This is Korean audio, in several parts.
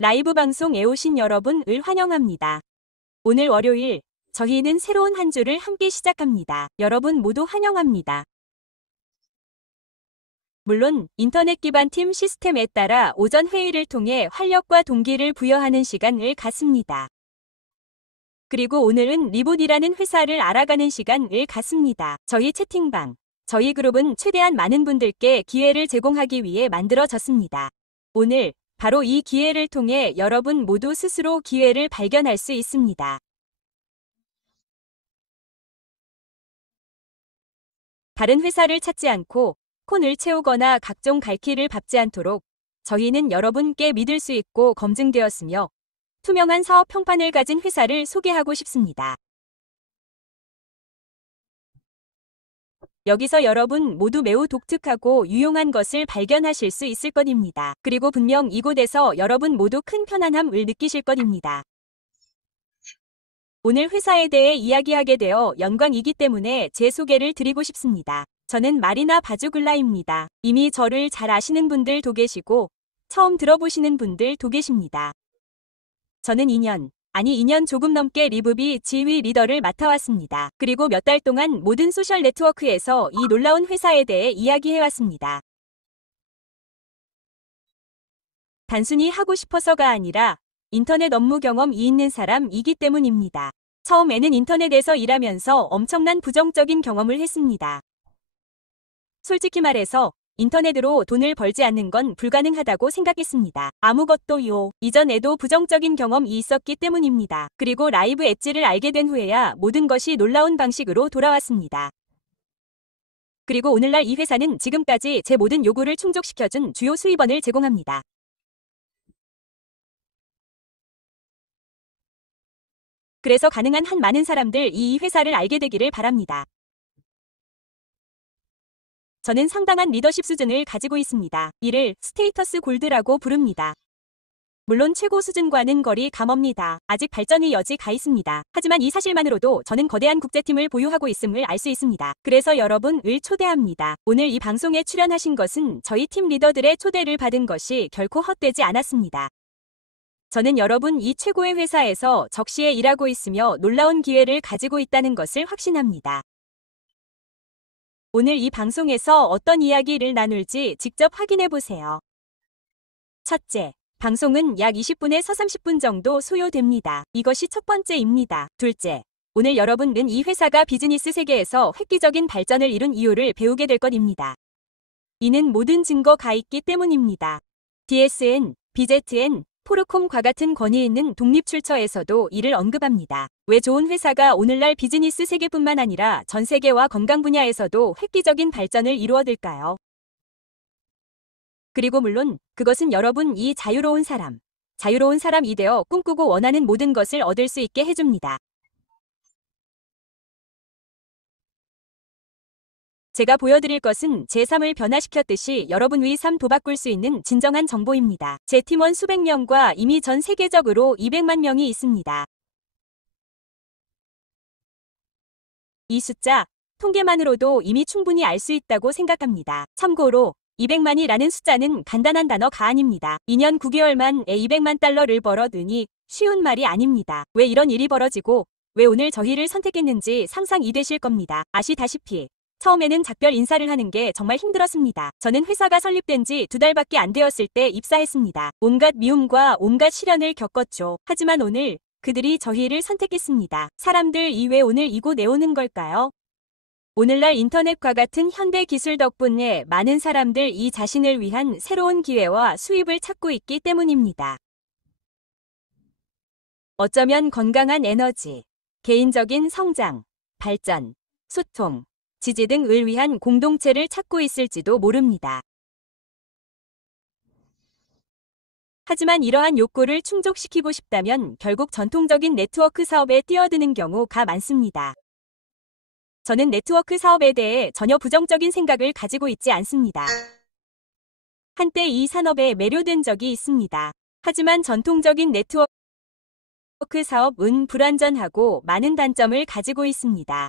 라이브 방송에 오신 여러분을 환영합니다. 오늘 월요일, 저희는 새로운 한 주를 함께 시작합니다. 여러분 모두 환영합니다. 물론 인터넷 기반 팀 시스템에 따라 오전 회의를 통해 활력과 동기를 부여하는 시간을 갖습니다. 그리고 오늘은 리봇이라는 회사를 알아가는 시간을 갖습니다. 저희 채팅방, 저희 그룹은 최대한 많은 분들께 기회를 제공하기 위해 만들어졌습니다. 오늘 바로 이 기회를 통해 여러분 모두 스스로 기회를 발견할 수 있습니다. 다른 회사를 찾지 않고 콘을 채우거나 각종 갈퀴를 밟지 않도록 저희는 여러분께 믿을 수 있고 검증되었으며 투명한 사업 평판을 가진 회사를 소개하고 싶습니다. 여기서 여러분 모두 매우 독특하고 유용한 것을 발견하실 수 있을 것입니다. 그리고 분명 이곳에서 여러분 모두 큰 편안함을 느끼실 것입니다. 오늘 회사에 대해 이야기하게 되어 영광이기 때문에 제 소개를 드리고 싶습니다. 저는 마리나 바주글라입니다. 이미 저를 잘 아시는 분들도 계시고 처음 들어보시는 분들도 계십니다. 저는 2년 조금 넘게 리브비 지휘 리더를 맡아왔습니다. 그리고 몇 달 동안 모든 소셜 네트워크에서 이 놀라운 회사에 대해 이야기해왔습니다. 단순히 하고 싶어서가 아니라 인터넷 업무 경험이 있는 사람이기 때문입니다. 처음에는 인터넷에서 일하면서 엄청난 부정적인 경험을 했습니다. 솔직히 말해서 인터넷으로 돈을 벌지 않는 건 불가능하다고 생각했습니다. 아무것도요. 이전에도 부정적인 경험이 있었기 때문입니다. 그리고 라이브 엣지를 알게 된 후에야 모든 것이 놀라운 방식으로 돌아왔습니다. 그리고 오늘날 이 회사는 지금까지 제 모든 요구를 충족시켜준 주요 수입원을 제공합니다. 그래서 가능한 한 많은 사람들 이 회사를 알게 되기를 바랍니다. 저는 상당한 리더십 수준을 가지고 있습니다. 이를 스테이터스 골드라고 부릅니다. 물론 최고 수준과는 거리가 멉니다. 아직 발전의 여지가 있습니다. 하지만 이 사실만으로도 저는 거대한 국제팀을 보유하고 있음을 알 수 있습니다. 그래서 여러분을 초대합니다. 오늘 이 방송에 출연하신 것은 저희 팀 리더들의 초대를 받은 것이 결코 헛되지 않았습니다. 저는 여러분 이 최고의 회사에서 적시에 일하고 있으며 놀라운 기회를 가지고 있다는 것을 확신합니다. 오늘 이 방송에서 어떤 이야기를 나눌지 직접 확인해 보세요. 첫째, 방송은 약 20분에서 30분 정도 소요됩니다. 이것이 첫 번째입니다. 둘째, 오늘 여러분은 이 회사가 비즈니스 세계에서 획기적인 발전을 이룬 이유를 배우게 될 것입니다. 이는 모든 증거가 있기 때문입니다. DSN, BZN, 포르콤과 같은 권위 있는 독립출처에서도 이를 언급합니다. 왜 좋은 회사가 오늘날 비즈니스 세계뿐만 아니라 전 세계와 건강 분야에서도 획기적인 발전을 이루어들까요? 그리고 물론 그것은 여러분 이 자유로운 사람이 되어 꿈꾸고 원하는 모든 것을 얻을 수 있게 해줍니다. 제가 보여드릴 것은 제 삶을 변화시켰듯이 여러분의 삶도 바꿀 수 있는 진정한 정보입니다. 제 팀원 수백 명과 이미 전 세계적으로 200만 명이 있습니다. 이 숫자, 통계만으로도 이미 충분히 알 수 있다고 생각합니다. 참고로 200만이라는 숫자는 간단한 단어가 아닙니다. 2년 9개월 만에 200만 달러를 벌어두니 쉬운 말이 아닙니다. 왜 이런 일이 벌어지고 왜 오늘 저희를 선택했는지 상상이 되실 겁니다. 아시다시피 처음에는 작별 인사를 하는 게 정말 힘들었습니다. 저는 회사가 설립된 지 2달밖에 안 되었을 때 입사했습니다. 온갖 미움과 온갖 시련을 겪었죠. 하지만 오늘 그들이 저희를 선택했습니다. 사람들 왜 오늘 이곳에 오는 걸까요? 오늘날 인터넷과 같은 현대 기술 덕분에 많은 사람들이 자신을 위한 새로운 기회와 수입을 찾고 있기 때문입니다. 어쩌면 건강한 에너지, 개인적인 성장, 발전, 소통, 지지 등을 위한 공동체를 찾고 있을지도 모릅니다. 하지만 이러한 욕구를 충족시키고 싶다면 결국 전통적인 네트워크 사업에 뛰어드는 경우가 많습니다. 저는 네트워크 사업에 대해 전혀 부정적인 생각을 가지고 있지 않습니다. 한때 이 산업에 매료된 적이 있습니다. 하지만 전통적인 네트워크 사업은 불완전하고 많은 단점을 가지고 있습니다.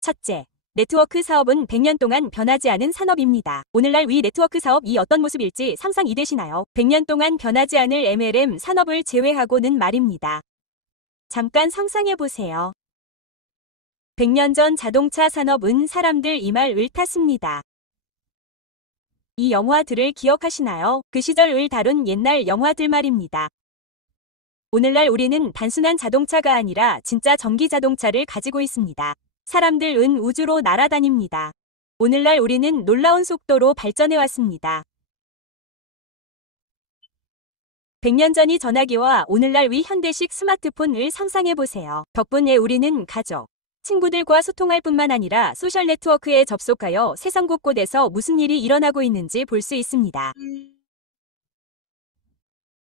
첫째, 네트워크 사업은 100년 동안 변하지 않은 산업입니다. 오늘날 위 네트워크 사업이 어떤 모습일지 상상이 되시나요? 100년 동안 변하지 않을 MLM 산업을 제외하고는 말입니다. 잠깐 상상해보세요. 100년 전 자동차 산업은 사람들 이말을 탔습니다. 이 영화들을 기억하시나요? 그 시절을 다룬 옛날 영화들 말입니다. 오늘날 우리는 단순한 자동차가 아니라 진짜 전기 자동차를 가지고 있습니다. 사람들은 우주로 날아다닙니다. 오늘날 우리는 놀라운 속도로 발전해왔습니다. 100년 전이 전화기와 오늘날 위 현대식 스마트폰을 상상해보세요. 덕분에 우리는 가족, 친구들과 소통할 뿐만 아니라 소셜 네트워크에 접속하여 세상 곳곳에서 무슨 일이 일어나고 있는지 볼 수 있습니다.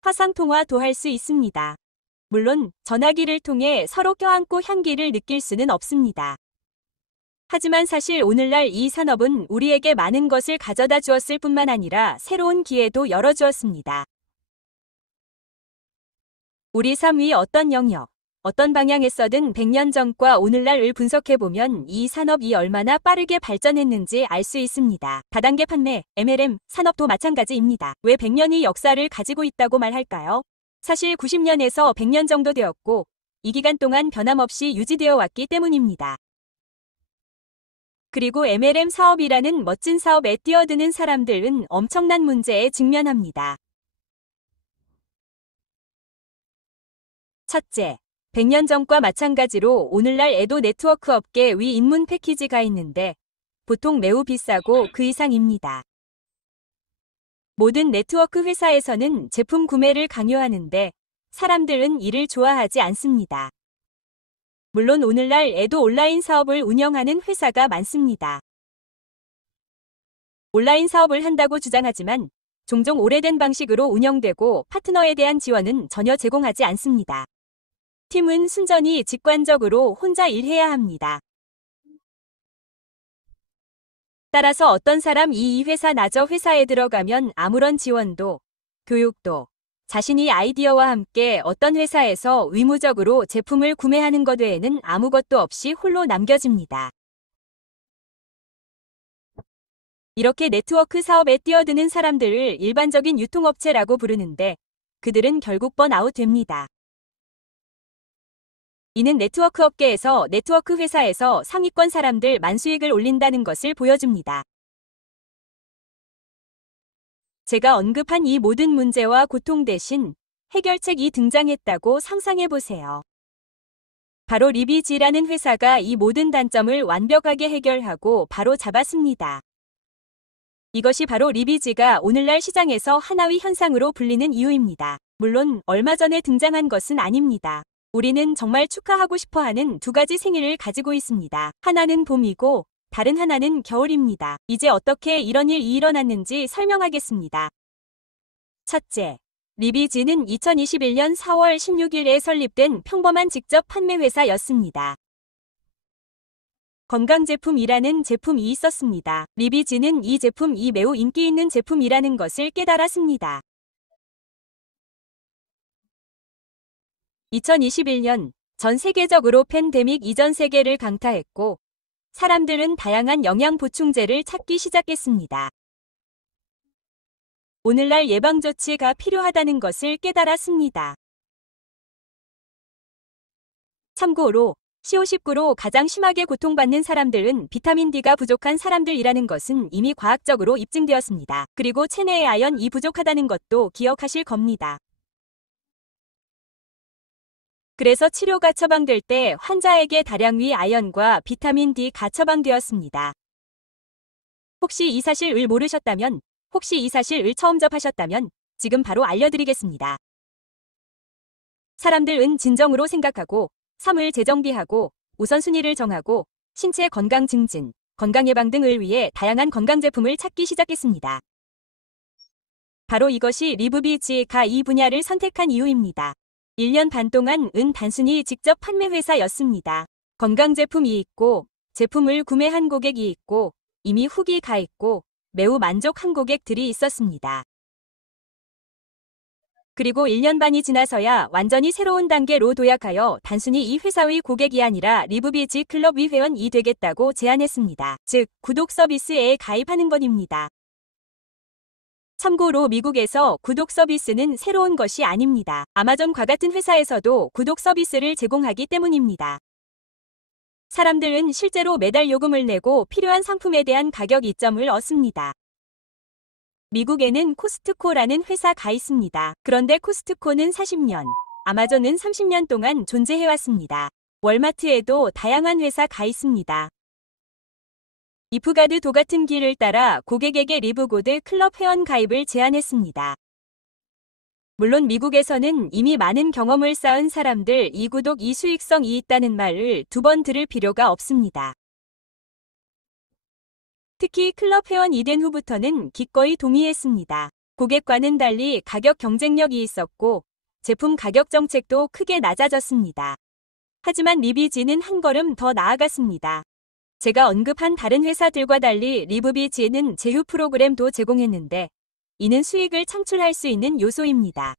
화상통화도 할 수 있습니다. 물론 전화기를 통해 서로 껴안고 향기를 느낄 수는 없습니다. 하지만 사실 오늘날 이 산업은 우리에게 많은 것을 가져다 주었을 뿐만 아니라 새로운 기회도 열어주었습니다. 우리 삶 위 어떤 영역, 어떤 방향에서든 100년 전과 오늘날을 분석해보면 이 산업이 얼마나 빠르게 발전했는지 알 수 있습니다. 다단계 판매, MLM, 산업도 마찬가지입니다. 왜 100년의 역사를 가지고 있다고 말할까요? 사실 90년에서 100년 정도 되었고 이 기간 동안 변함없이 유지되어 왔기 때문입니다. 그리고 MLM 사업이라는 멋진 사업에 뛰어드는 사람들은 엄청난 문제에 직면합니다. 첫째, 100년 전과 마찬가지로 오늘날에도 네트워크 업계 위 입문 패키지가 있는데 보통 매우 비싸고 그 이상입니다. 모든 네트워크 회사에서는 제품 구매를 강요하는데 사람들은 이를 좋아하지 않습니다. 물론 오늘날에도 온라인 사업을 운영하는 회사가 많습니다. 온라인 사업을 한다고 주장하지만 종종 오래된 방식으로 운영되고 파트너에 대한 지원은 전혀 제공하지 않습니다. 팀은 순전히 직관적으로 혼자 일해야 합니다. 따라서 어떤 사람 이 회사나 저 회사에 들어가면 아무런 지원도, 교육도, 자신이 아이디어와 함께 어떤 회사에서 의무적으로 제품을 구매하는 것 외에는 아무것도 없이 홀로 남겨집니다. 이렇게 네트워크 사업에 뛰어드는 사람들을 일반적인 유통업체라고 부르는데 그들은 결국 번아웃됩니다. 이는 네트워크 업계에서 네트워크 회사에서 상위권 사람들 만수익을 올린다는 것을 보여줍니다. 제가 언급한 이 모든 문제와 고통 대신 해결책이 등장했다고 상상해보세요. 바로 리비지라는 회사가 이 모든 단점을 완벽하게 해결하고 바로 잡았습니다. 이것이 바로 리비지가 오늘날 시장에서 하나의 현상으로 불리는 이유입니다. 물론 얼마 전에 등장한 것은 아닙니다. 우리는 정말 축하하고 싶어하는 두 가지 생일을 가지고 있습니다. 하나는 봄이고 다른 하나는 겨울입니다. 이제 어떻게 이런 일이 일어났는지 설명하겠습니다. 첫째, 리비지는 2021년 4월 16일에 설립된 평범한 직접 판매 회사였습니다. 건강제품이라는 제품이 있었습니다. 리비지는 이 제품이 매우 인기 있는 제품이라는 것을 깨달았습니다. 2021년 전 세계적으로 팬데믹 이전 세계를 강타했고 사람들은 다양한 영양 보충제를 찾기 시작했습니다. 오늘날 예방조치가 필요하다는 것을 깨달았습니다. 참고로 CO19로 가장 심하게 고통받는 사람들은 비타민 D가 부족한 사람들이라는 것은 이미 과학적으로 입증되었습니다. 그리고 체내에 아연이 부족하다는 것도 기억하실 겁니다. 그래서 치료가 처방될 때 환자에게 다량의 아연과 비타민 D가 처방되었습니다. 혹시 이 사실을 모르셨다면, 혹시 이 사실을 처음 접하셨다면 지금 바로 알려드리겠습니다. 사람들은 진정으로 생각하고 삶을 재정비하고 우선순위를 정하고 신체 건강 증진, 건강 예방 등을 위해 다양한 건강 제품을 찾기 시작했습니다. 바로 이것이 리브비지가 이 분야를 선택한 이유입니다. 1년 반 동안 단순히 직접 판매 회사였습니다. 건강 제품이 있고 제품을 구매한 고객이 있고 이미 후기 가 있고 매우 만족한 고객들이 있었습니다. 그리고 1년 반이 지나서야 완전히 새로운 단계로 도약하여 단순히 이 회사의 고객이 아니라 리브비지 클럽의 회원이 되겠다고 제안했습니다. 즉, 구독 서비스에 가입하는 것입니다. 참고로 미국에서 구독 서비스는 새로운 것이 아닙니다. 아마존과 같은 회사에서도 구독 서비스를 제공하기 때문입니다. 사람들은 실제로 매달 요금을 내고 필요한 상품에 대한 가격 이점을 얻습니다. 미국에는 코스트코라는 회사가 있습니다. 그런데 코스트코는 40년, 아마존은 30년 동안 존재해왔습니다. 월마트에도 다양한 회사가 있습니다. 이프가드 도 같은 길을 따라 고객에게 리브고드 클럽 회원 가입을 제안했습니다. 물론 미국에서는 이미 많은 경험을 쌓은 사람들 이 구독 이 수익성이 있다는 말을 두 번 들을 필요가 없습니다. 특히 클럽 회원이 된 후부터는 기꺼이 동의했습니다. 고객과는 달리 가격 경쟁력이 있었고 제품 가격 정책도 크게 낮아졌습니다. 하지만 리비지는 한 걸음 더 나아갔습니다. 제가 언급한 다른 회사들과 달리 리브비지는 제휴 프로그램도 제공했는데 이는 수익을 창출할 수 있는 요소입니다.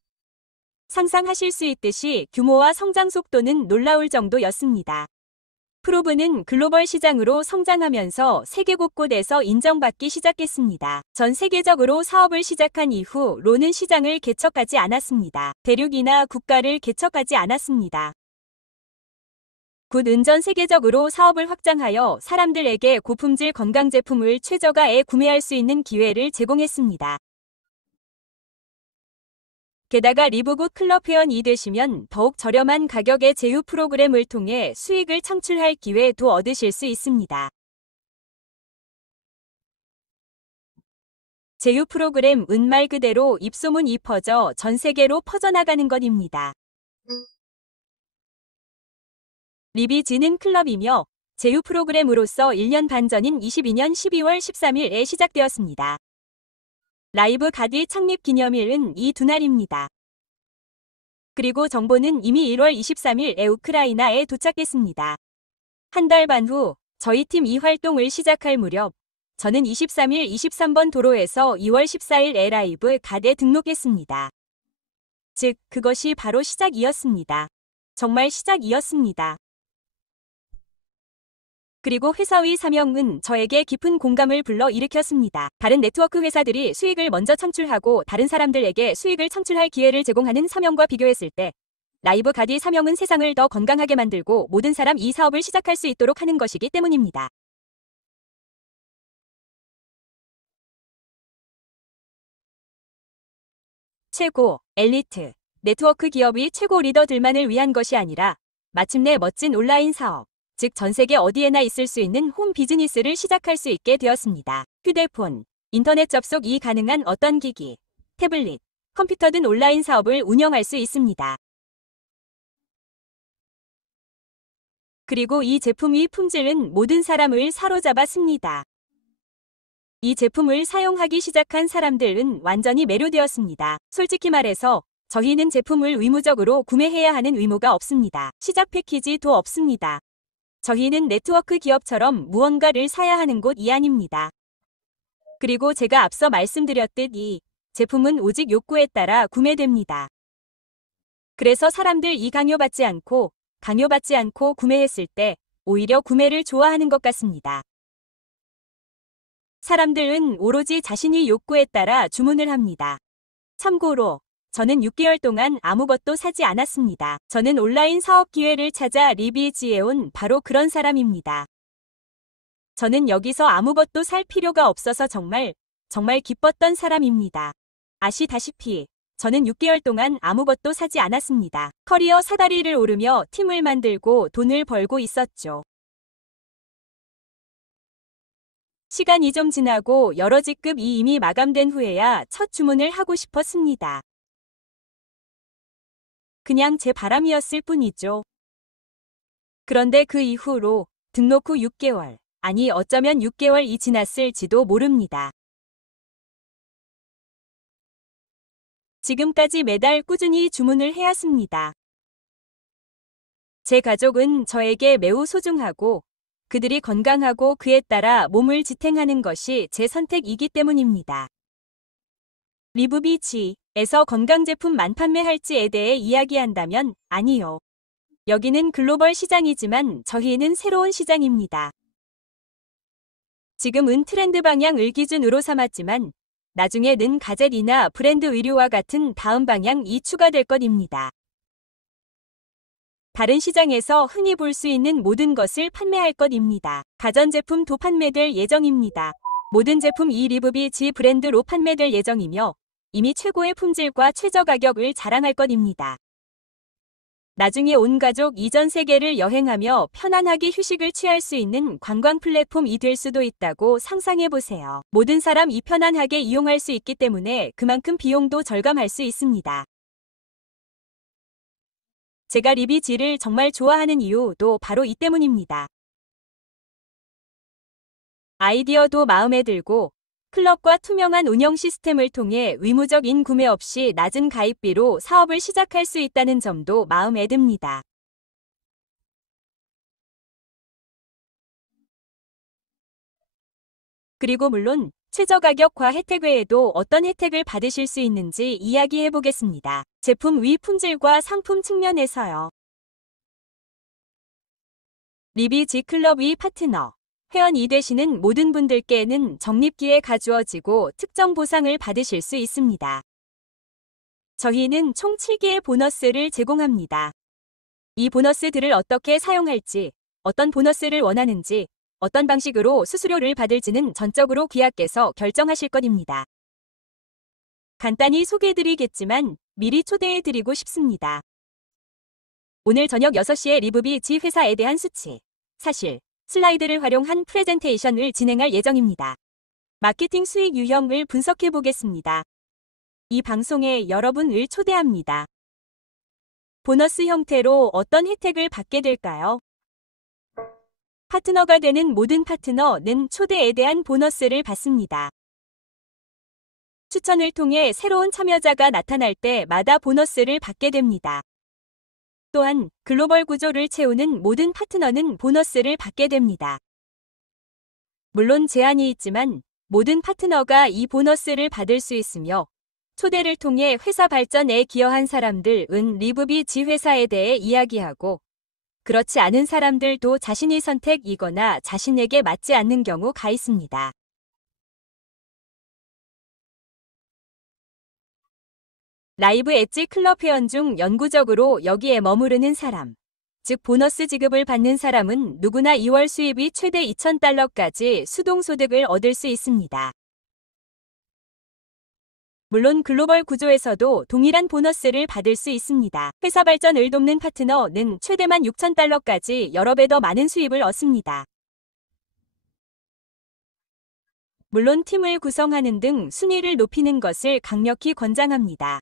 상상하실 수 있듯이 규모와 성장 속도는 놀라울 정도였습니다. 프로브는 글로벌 시장으로 성장하면서 세계 곳곳에서 인정받기 시작했습니다. 전 세계적으로 사업을 시작한 이후 로는 시장을 개척하지 않았습니다. 대륙이나 국가를 개척하지 않았습니다. 굿은 전 세계적으로 사업을 확장하여 사람들에게 고품질 건강 제품을 최저가에 구매할 수 있는 기회를 제공했습니다. 게다가 리브굿 클럽 회원이 되시면 더욱 저렴한 가격의 제휴 프로그램을 통해 수익을 창출할 기회도 얻으실 수 있습니다. 제휴 프로그램은 말 그대로 입소문이 퍼져 전 세계로 퍼져나가는 것입니다. 리비지는 클럽이며 제휴 프로그램으로서 1년 반 전인 22년 12월 13일에 시작되었습니다. 라이브 가드 창립 기념일은 이 두 날입니다. 그리고 정보는 이미 1월 23일에 우크라이나에 도착했습니다. 한 달 반 후 저희 팀 이 활동을 시작할 무렵 저는 23일 23번 도로에서 2월 14일에 라이브 가드에 등록했습니다. 즉, 그것이 바로 시작이었습니다. 정말 시작이었습니다. 그리고 회사의 사명은 저에게 깊은 공감을 불러일으켰습니다. 다른 네트워크 회사들이 수익을 먼저 창출하고 다른 사람들에게 수익을 창출할 기회를 제공하는 사명과 비교했을 때 라이브 가드 사명은 세상을 더 건강하게 만들고 모든 사람 이 사업을 시작할 수 있도록 하는 것이기 때문입니다. 최고, 엘리트, 네트워크 기업의 최고 리더들만을 위한 것이 아니라 마침내 멋진 온라인 사업, 즉 전 세계 어디에나 있을 수 있는 홈 비즈니스를 시작할 수 있게 되었습니다. 휴대폰, 인터넷 접속이 가능한 어떤 기기, 태블릿, 컴퓨터든 온라인 사업을 운영할 수 있습니다. 그리고 이 제품의 품질은 모든 사람을 사로잡았습니다. 이 제품을 사용하기 시작한 사람들은 완전히 매료되었습니다. 솔직히 말해서 저희는 제품을 의무적으로 구매해야 하는 의무가 없습니다. 시작 패키지도 없습니다. 저희는 네트워크 기업처럼 무언가를 사야 하는 곳이 아닙니다. 그리고 제가 앞서 말씀드렸듯 이 제품은 오직 욕구에 따라 구매됩니다. 그래서 사람들이 강요받지 않고 구매했을 때 오히려 구매를 좋아하는 것 같습니다. 사람들은 오로지 자신의 욕구에 따라 주문을 합니다. 참고로 저는 6개월 동안 아무것도 사지 않았습니다. 저는 온라인 사업 기회를 찾아 리비지에 온 바로 그런 사람입니다. 저는 여기서 아무것도 살 필요가 없어서 정말 기뻤던 사람입니다. 아시다시피 저는 6개월 동안 아무것도 사지 않았습니다. 커리어 사다리를 오르며 팀을 만들고 돈을 벌고 있었죠. 시간이 좀 지나고 여러 직급이 이미 마감된 후에야 첫 주문을 하고 싶었습니다. 그냥 제 바람이었을 뿐이죠. 그런데 그 이후로 등록 후 6개월, 아니 어쩌면 6개월이 지났을지도 모릅니다. 지금까지 매달 꾸준히 주문을 해왔습니다. 제 가족은 저에게 매우 소중하고 그들이 건강하고 그에 따라 몸을 지탱하는 것이 제 선택이기 때문입니다. 리브비지에서 건강제품만 판매할지에 대해 이야기한다면 아니요. 여기는 글로벌 시장이지만 저희는 새로운 시장입니다. 지금은 트렌드 방향을 기준으로 삼았지만 나중에는 가젤이나 브랜드 의류와 같은 다음 방향이 추가될 것입니다. 다른 시장에서 흔히 볼 수 있는 모든 것을 판매할 것입니다. 가전제품도 판매될 예정입니다. 모든 제품이 리브비지 브랜드로 판매될 예정이며 이미 최고의 품질과 최저 가격을 자랑할 것입니다. 나중에 온 가족 이전 세계를 여행하며 편안하게 휴식을 취할 수 있는 관광 플랫폼이 될 수도 있다고 상상해 보세요. 모든 사람이 편안하게 이용할 수 있기 때문에 그만큼 비용도 절감할 수 있습니다. 제가 리비지를 정말 좋아하는 이유도 바로 이 때문입니다. 아이디어도 마음에 들고 클럽과 투명한 운영 시스템을 통해 의무적인 구매 없이 낮은 가입비로 사업을 시작할 수 있다는 점도 마음에 듭니다. 그리고 물론 최저 가격과 혜택 외에도 어떤 혜택을 받으실 수 있는지 이야기해 보겠습니다. 제품 위 품질과 상품 측면에서요. 리비지 클럽 위 파트너 회원이 되시는 모든 분들께는 적립기에 가주어지고 특정 보상을 받으실 수 있습니다. 저희는 총 7개의 보너스를 제공합니다. 이 보너스들을 어떻게 사용할지, 어떤 보너스를 원하는지, 어떤 방식으로 수수료를 받을지는 전적으로 귀하께서 결정하실 것입니다. 간단히 소개해드리겠지만 미리 초대해드리고 싶습니다. 오늘 저녁 6시에 리브비지 회사에 대한 수치, 사실, 슬라이드를 활용한 프레젠테이션을 진행할 예정입니다. 마케팅 수익 유형을 분석해 보겠습니다. 이 방송에 여러분을 초대합니다. 보너스 형태로 어떤 혜택을 받게 될까요? 파트너가 되는 모든 파트너는 초대에 대한 보너스를 받습니다. 추천을 통해 새로운 참여자가 나타날 때마다 보너스를 받게 됩니다. 또한 글로벌 구조를 채우는 모든 파트너는 보너스를 받게 됩니다. 물론 제한이 있지만 모든 파트너가 이 보너스를 받을 수 있으며 초대를 통해 회사 발전에 기여한 사람들은 리브비지 회사에 대해 이야기하고 그렇지 않은 사람들도 자신의 선택이거나 자신에게 맞지 않는 경우가 있습니다. 라이브 엣지 클럽 회원 중 영구적으로 여기에 머무르는 사람, 즉 보너스 지급을 받는 사람은 누구나 2월 수입이 최대 $2,000까지 수동소득을 얻을 수 있습니다. 물론 글로벌 구조에서도 동일한 보너스를 받을 수 있습니다. 회사 발전을 돕는 파트너는 최대만 $6,000까지 여러 배 더 많은 수입을 얻습니다. 물론 팀을 구성하는 등 순위를 높이는 것을 강력히 권장합니다.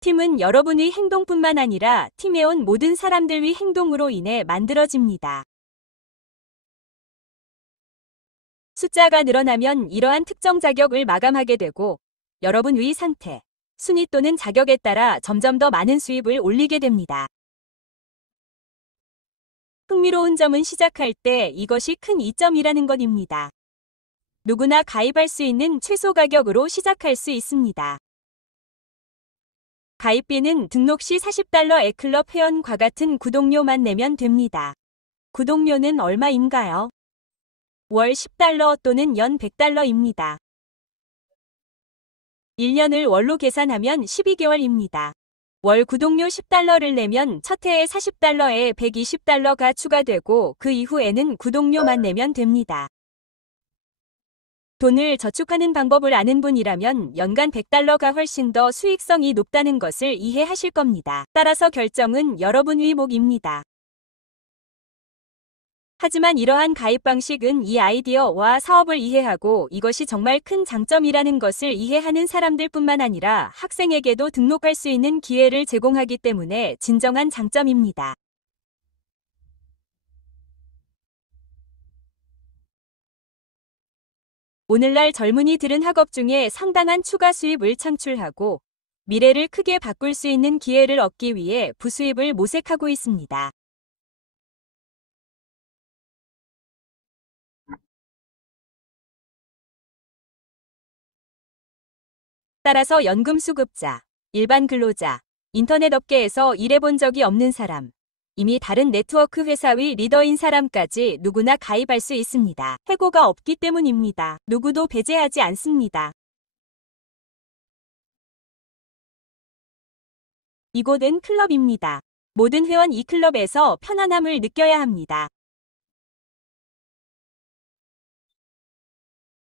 팀은 여러분의 행동뿐만 아니라 팀에 온 모든 사람들의 행동으로 인해 만들어집니다. 숫자가 늘어나면 이러한 특정 자격을 마감하게 되고 여러분의 상태, 순위 또는 자격에 따라 점점 더 많은 수입을 올리게 됩니다. 흥미로운 점은 시작할 때 이것이 큰 이점이라는 것입니다. 누구나 가입할 수 있는 최소 가격으로 시작할 수 있습니다. 가입비는 등록 시 $40의 클럽 회원과 같은 구독료만 내면 됩니다. 구독료는 얼마인가요? 월 $10 또는 연 $100입니다. 1년을 월로 계산하면 12개월입니다. 월 구독료 $10를 내면 첫 해에 $40에 $120가 추가되고 그 이후에는 구독료만 내면 됩니다. 돈을 저축하는 방법을 아는 분이라면 연간 $100가 훨씬 더 수익성이 높다는 것을 이해하실 겁니다. 따라서 결정은 여러분의 몫입니다. 하지만 이러한 가입 방식은 이 아이디어와 사업을 이해하고 이것이 정말 큰 장점이라는 것을 이해하는 사람들뿐만 아니라 학생에게도 등록할 수 있는 기회를 제공하기 때문에 진정한 장점입니다. 오늘날 젊은이들은 학업 중에 상당한 추가 수입을 창출하고 미래를 크게 바꿀 수 있는 기회를 얻기 위해 부수입을 모색하고 있습니다. 따라서 연금수급자, 일반 근로자, 인터넷 업계에서 일해본 적이 없는 사람, 이미 다른 네트워크 회사의 리더인 사람까지 누구나 가입할 수 있습니다. 해고가 없기 때문입니다. 누구도 배제하지 않습니다. 이곳은 클럽입니다. 모든 회원 이 클럽에서 편안함을 느껴야 합니다.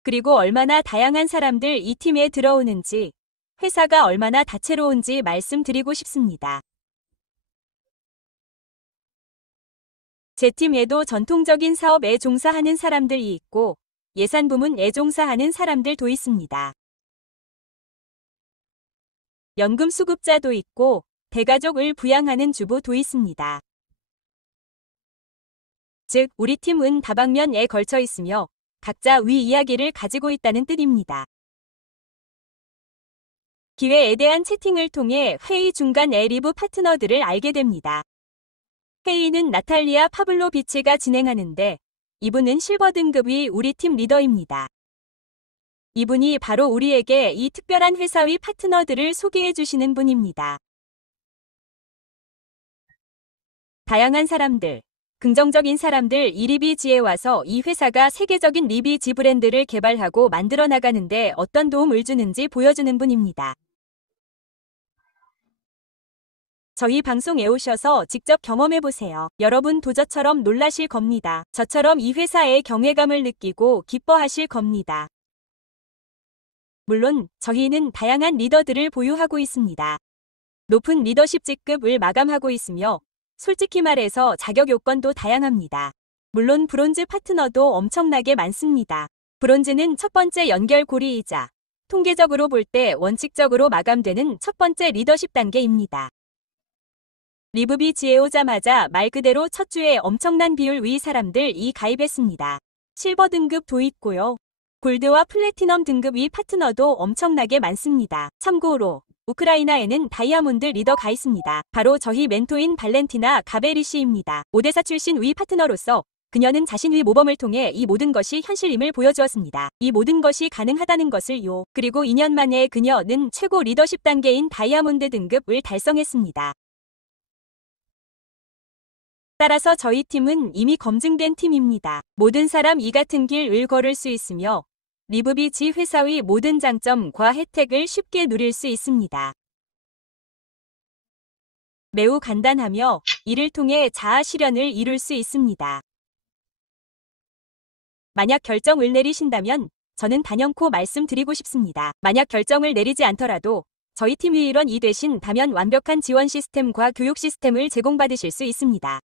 그리고 얼마나 다양한 사람들 이 팀에 들어오는지, 회사가 얼마나 다채로운지 말씀드리고 싶습니다. 제 팀에도 전통적인 사업에 종사하는 사람들이 있고 예산 부문에 종사하는 사람들도 있습니다. 연금 수급자도 있고 대가족을 부양하는 주부도 있습니다. 즉, 우리 팀은 다방면에 걸쳐 있으며 각자 위 이야기를 가지고 있다는 뜻입니다. 기회에 대한 채팅을 통해 회의 중간에 리브 파트너들을 알게 됩니다. 회의는 나탈리아 파블로비치가 진행하는데 이분은 실버 등급의 우리 팀 리더입니다. 이분이 바로 우리에게 이 특별한 회사의 파트너들을 소개해 주시는 분입니다. 다양한 사람들, 긍정적인 사람들 이 리비지에 와서 이 회사가 세계적인 리비지 브랜드를 개발하고 만들어 나가는데 어떤 도움을 주는지 보여주는 분입니다. 저희 방송에 오셔서 직접 경험해보세요. 여러분도 저처럼 놀라실 겁니다. 저처럼 이 회사의 경외감을 느끼고 기뻐하실 겁니다. 물론 저희는 다양한 리더들을 보유하고 있습니다. 높은 리더십 직급을 마감하고 있으며 솔직히 말해서 자격 요건도 다양합니다. 물론 브론즈 파트너도 엄청나게 많습니다. 브론즈는 첫 번째 연결고리이자 통계적으로 볼 때 원칙적으로 마감되는 첫 번째 리더십 단계입니다. 리브비지에 오자마자 말 그대로 첫 주에 엄청난 비율의 사람들이 가입했습니다. 실버 등급도 있고요. 골드와 플래티넘 등급의 파트너도 엄청나게 많습니다. 참고로 우크라이나에는 다이아몬드 리더가 있습니다. 바로 저희 멘토인 발렌티나 가베리시입니다. 오데사 출신의 파트너로서 그녀는 자신의 모범을 통해 이 모든 것이 현실임을 보여주었습니다. 이 모든 것이 가능하다는 것을요. 그리고 2년 만에 그녀는 최고 리더십 단계인 다이아몬드 등급을 달성했습니다. 따라서 저희 팀은 이미 검증된 팀입니다. 모든 사람 이 같은 길을 걸을 수 있으며 리브비지 회사의 모든 장점과 혜택을 쉽게 누릴 수 있습니다. 매우 간단하며 이를 통해 자아 실현을 이룰 수 있습니다. 만약 결정을 내리신다면 저는 단연코 말씀드리고 싶습니다. 만약 결정을 내리지 않더라도 저희 팀의 일원이 되신다면 완벽한 지원 시스템과 교육 시스템을 제공받으실 수 있습니다.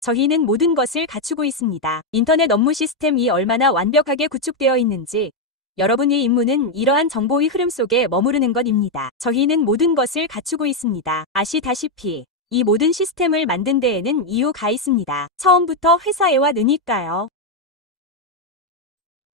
저희는 모든 것을 갖추고 있습니다. 인터넷 업무 시스템이 얼마나 완벽하게 구축되어 있는지 여러분의 임무는 이러한 정보의 흐름 속에 머무르는 것입니다. 저희는 모든 것을 갖추고 있습니다. 아시다시피 이 모든 시스템을 만든 데에는 이유가 있습니다. 처음부터 회사에 왔으니까요.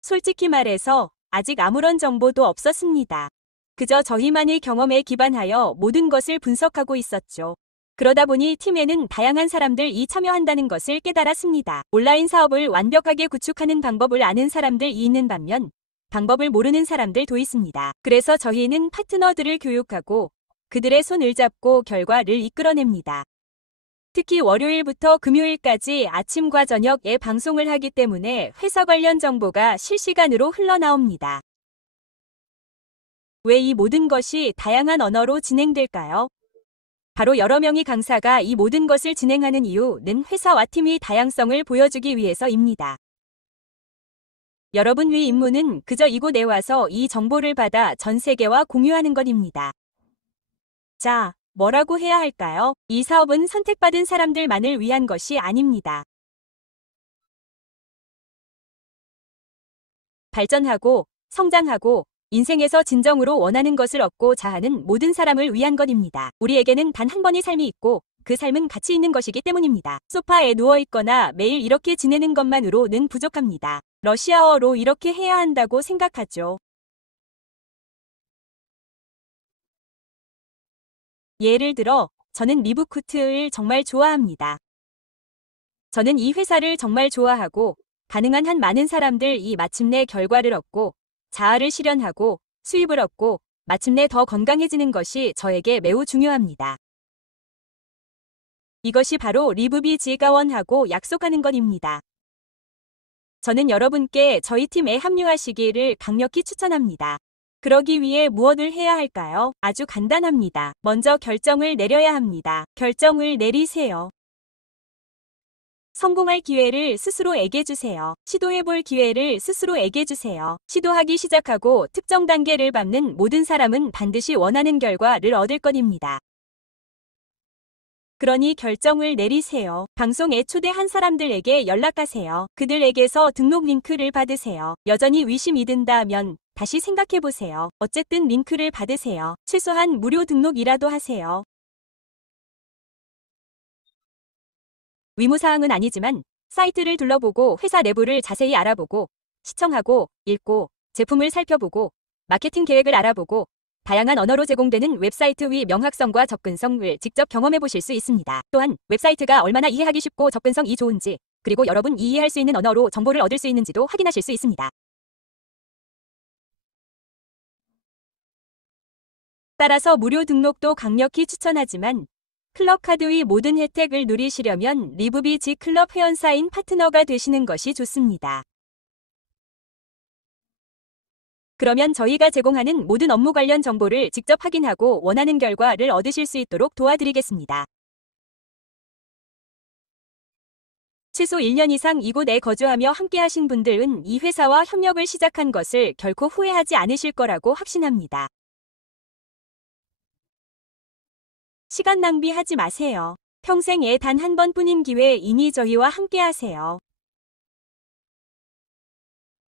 솔직히 말해서 아직 아무런 정보도 없었습니다. 그저 저희만의 경험에 기반하여 모든 것을 분석하고 있었죠. 그러다 보니 팀에는 다양한 사람들이 참여한다는 것을 깨달았습니다. 온라인 사업을 완벽하게 구축하는 방법을 아는 사람들이 있는 반면 방법을 모르는 사람들도 있습니다. 그래서 저희는 파트너들을 교육하고 그들의 손을 잡고 결과를 이끌어냅니다. 특히 월요일부터 금요일까지 아침과 저녁에 방송을 하기 때문에 회사 관련 정보가 실시간으로 흘러나옵니다. 왜 이 모든 것이 다양한 언어로 진행될까요? 바로 여러 명의 강사가 이 모든 것을 진행하는 이유는 회사와 팀의 다양성을 보여주기 위해서입니다. 여러분의 임무는 그저 이곳에 와서 이 정보를 받아 전 세계와 공유하는 것입니다. 자, 뭐라고 해야 할까요? 이 사업은 선택받은 사람들만을 위한 것이 아닙니다. 발전하고 성장하고 인생에서 진정으로 원하는 것을 얻고자 하는 모든 사람을 위한 것입니다. 우리에게는 단 한 번의 삶이 있고 그 삶은 가치 있는 것이기 때문입니다. 소파에 누워있거나 매일 이렇게 지내는 것만으로는 부족합니다. 러시아어로 이렇게 해야 한다고 생각하죠. 예를 들어 저는 리브쿠트를 정말 좋아합니다. 저는 이 회사를 정말 좋아하고 가능한 한 많은 사람들이 마침내 결과를 얻고 자아를 실현하고 수입을 얻고 마침내 더 건강해지는 것이 저에게 매우 중요합니다. 이것이 바로 리브비지가 원하고 약속하는 것입니다. 저는 여러분께 저희 팀에 합류하시기를 강력히 추천합니다. 그러기 위해 무엇을 해야 할까요? 아주 간단합니다. 먼저 결정을 내려야 합니다. 결정을 내리세요. 성공할 기회를 스스로에게 주세요. 시도해볼 기회를 스스로에게 주세요. 시도하기 시작하고 특정 단계를 밟는 모든 사람은 반드시 원하는 결과를 얻을 것입니다. 그러니 결정을 내리세요. 방송에 초대한 사람들에게 연락하세요. 그들에게서 등록 링크를 받으세요. 여전히 의심이 든다면 다시 생각해보세요. 어쨌든 링크를 받으세요. 최소한 무료 등록이라도 하세요. 의무사항은 아니지만 사이트를 둘러보고 회사 내부를 자세히 알아보고 시청하고 읽고 제품을 살펴보고 마케팅 계획을 알아보고 다양한 언어로 제공되는 웹사이트 위 명확성과 접근성을 직접 경험해 보실 수 있습니다. 또한 웹사이트가 얼마나 이해하기 쉽고 접근성이 좋은지 그리고 여러분이 이해할 수 있는 언어로 정보를 얻을 수 있는지도 확인하실 수 있습니다. 따라서 무료 등록도 강력히 추천하지만 클럽 카드의 모든 혜택을 누리시려면 리브비지 클럽 회원사인 파트너가 되시는 것이 좋습니다. 그러면 저희가 제공하는 모든 업무 관련 정보를 직접 확인하고 원하는 결과를 얻으실 수 있도록 도와드리겠습니다. 최소 1년 이상 이곳에 거주하며 함께하신 분들은 이 회사와 협력을 시작한 것을 결코 후회하지 않으실 거라고 확신합니다. 시간 낭비하지 마세요. 평생에 단 한 번뿐인 기회이니 저희와 함께하세요.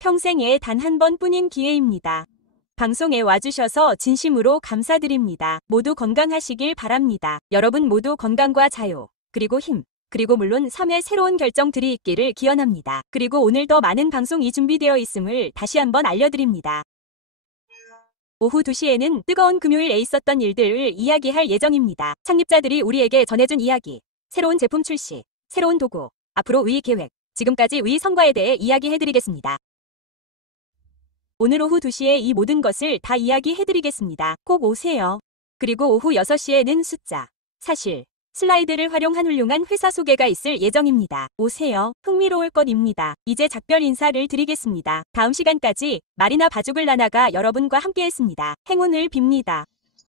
평생에 단 한 번뿐인 기회입니다. 방송에 와주셔서 진심으로 감사드립니다. 모두 건강하시길 바랍니다. 여러분 모두 건강과 자유, 그리고 힘, 그리고 물론 삶의 새로운 결정들이 있기를 기원합니다. 그리고 오늘 더 많은 방송이 준비되어 있음을 다시 한번 알려드립니다. 오후 2시에는 뜨거운 금요일에 있었던 일들을 이야기할 예정입니다. 창립자들이 우리에게 전해준 이야기, 새로운 제품 출시, 새로운 도구, 앞으로의 계획, 지금까지의 성과에 대해 이야기해드리겠습니다. 오늘 오후 2시에 이 모든 것을 다 이야기해드리겠습니다. 꼭 오세요. 그리고 오후 6시에는 숫자, 사실, 슬라이드를 활용한 훌륭한 회사 소개가 있을 예정입니다. 오세요. 흥미로울 것입니다. 이제 작별 인사를 드리겠습니다. 다음 시간까지 마리나 바주글라나가 여러분과 함께했습니다. 행운을 빕니다.